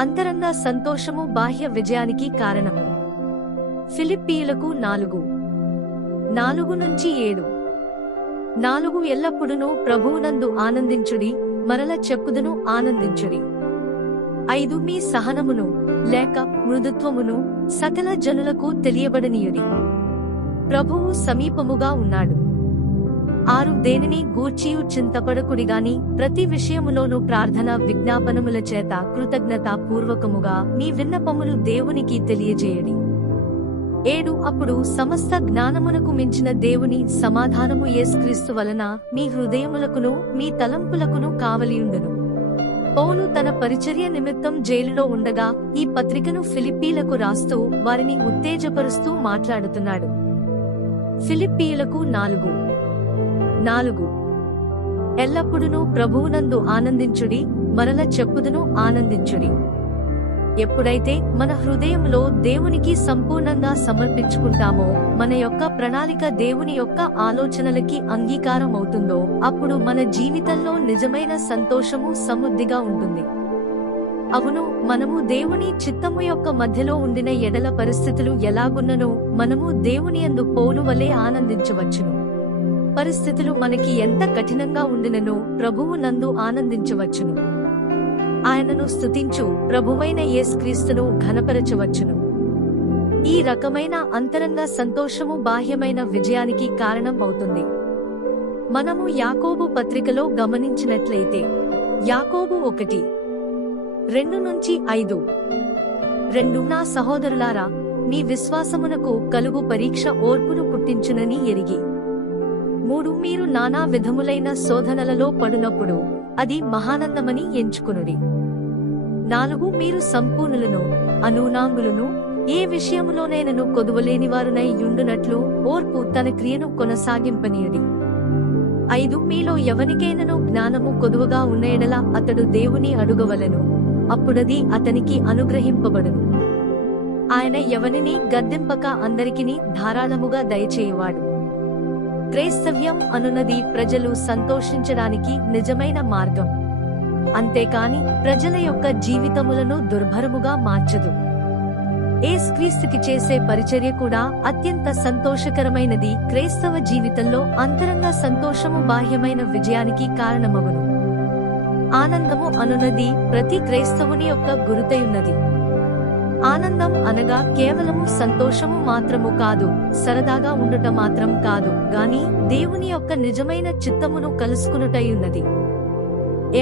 అంతరంగ సంతోషము బాహ్య విజయానికి కారణము. ఫిలిప్పీయులకు 4:4-7. 4 ఎల్లప్పుడునూ ప్రభువునందు ఆనందించుడి, మరల చెప్పుదును ఆనందించుడి. 5 మీ సహనమును లేక మృదుత్వమును సకల జనులకు తెలియబడనీయుడి, ప్రభువు సమీపముగా ఉన్నాడు. 6 దేనిని గూర్చియు చింతపడకుడిగాని ప్రతి విషయములోనూ ప్రార్థన విజ్ఞాపనముల చేత కృతజ్ఞతా పూర్వకముగా మీ విన్నపములు దేవునికి తెలియజేయడి. 7 అప్పుడు సమస్త జ్ఞానమునకు మించిన దేవుని సమాధానము యేసుక్రీస్తు వలన మీ హృదయములకును మీ తలంపులకును కావలియుండును. పౌలు తన పరిచర్య నిమిత్తం జైలులో ఉండగా ఈ పత్రికను ఫిలిప్పీలకు రాస్తూ వారిని ఉత్తేజపరుస్తూ మాట్లాడుతున్నాడు. ఫిలిప్పీయులకు 4:4. ఎల్లప్పుడునూ ప్రభువునందు ఆనందించుడి, మరల చెప్పుదును ఆనందించుడి. ఎప్పుడైతే మన హృదయంలో దేవునికి సంపూర్ణంగా సమర్పించుకుంటామో, మన యొక్క ప్రణాళిక దేవుని యొక్క ఆలోచనలకి అంగీకారం అవుతుందో, అప్పుడు మన జీవితంలో నిజమైన సంతోషము సమృద్ధిగా ఉంటుంది. అవును, మనము దేవుని చిత్తము యొక్క మధ్యలో ఉండిన ఎడల పరిస్థితులు ఎలాగున్ననో మనము దేవునియందు పౌలు వలె ఆనందించవచ్చును. పరిస్థితులు మనకి ఎంత కఠినంగా ఉండిననో ప్రభువు నందు ఆనందించవచ్చును. ఆయనను స్తుతించు ప్రభువైన యేసుక్రీస్తును ఘనపరచవచ్చును. ఈ రకమైన అంతరంగ సంతోషము బాహ్యమైన విజయానికి కారణం అవుతుంది. మనము యాకోబు పత్రికలో గమనించినట్లయితే యాకోబు 1:2-5. 2 నా సహోదరులారా, మీ విశ్వాసమునకు కలుగు పరీక్ష ఓర్పును పుట్టించునని ఎరిగి. 3 మీరు నానా విధములైన శోధనలలో పడునప్పుడు అది మహానందమని ఎంచుకునుడి. 4 మీరు సంపూర్ణులను అనూనాంగులను ఏ విషయములోనైనను కొదువలేనివారునై యుండునట్లు ఓర్పు తన క్రియను కొనసాగింపనీయుడి. 5 మీలో ఎవనికైనను జ్ఞానము కొదువగా ఉన్న ఎడల అతడు దేవుని అడుగవలెను, అప్పుడది అతనికి అనుగ్రహింపబడును. ఆయన ఎవనిని గద్దింపక అందరికిని ధారాళముగా దయచేయువాడు. క్రైస్తవ్యం అనున్నది ప్రజలు సంతోషించడానికి నిజమైన మార్గం, అంతేకాని ప్రజల యొక్క జీవితములను దుర్భరముగా మార్చదు. యేసుక్రీస్తుకి చేసే పరిచర్య కూడా అత్యంత సంతోషకరమైనది. క్రైస్తవ జీవితంలో అంతరంగ సంతోషము బాహ్యమైన విజయానికి కారణమగును. ఆనందము అనున్నది ప్రతి క్రైస్తవుని యొక్క గురుతయున్నది. ఆనందం అనగా కేవలము సంతోషము మాత్రము కాదు, సరదాగా ఉండుట మాత్రం కాదు, గాని దేవుని యొక్క నిజమైన చిత్తమును కలుసుకునుటయున్నది.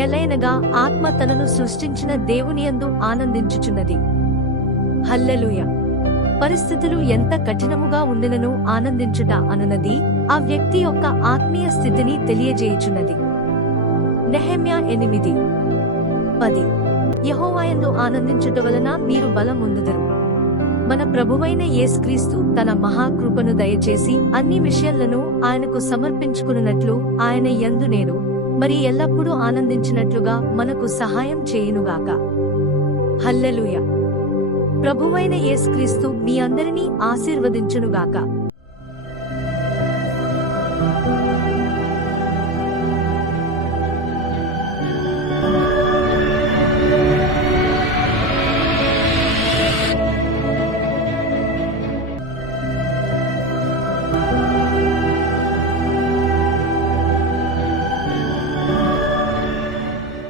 ఏలైనగా ఆత్మ తనను సృష్టించిన దేవునియందు ఆనందించుచున్నది. హల్లెలూయా. పరిస్థితులు ఎంత కఠినముగా ఉండినను ఆనందించుట అనున్నది ఆ వ్యక్తి యొక్క ఆత్మీయ స్థితిని తెలియజేయుచున్నది. నెహెమ్యా 8:10. యెహోవాయందు ఆనందించుట వలన మీరు బలమొందుదురు. మన ప్రభువైన యేసుక్రీస్తు తన మహాకృపను దయచేసి అన్ని విషయాలను ఆయనకు సమర్పించుకున్నట్లు ఆయన యందు నేడు మరి ఎల్లప్పుడూ ఆనందించినట్లుగా మనకు సహాయం చేయునుగాక. హల్లెలూయా. ప్రభువైన యేసుక్రీస్తు మీ అందరినీ ఆశీర్వదించునుగాక.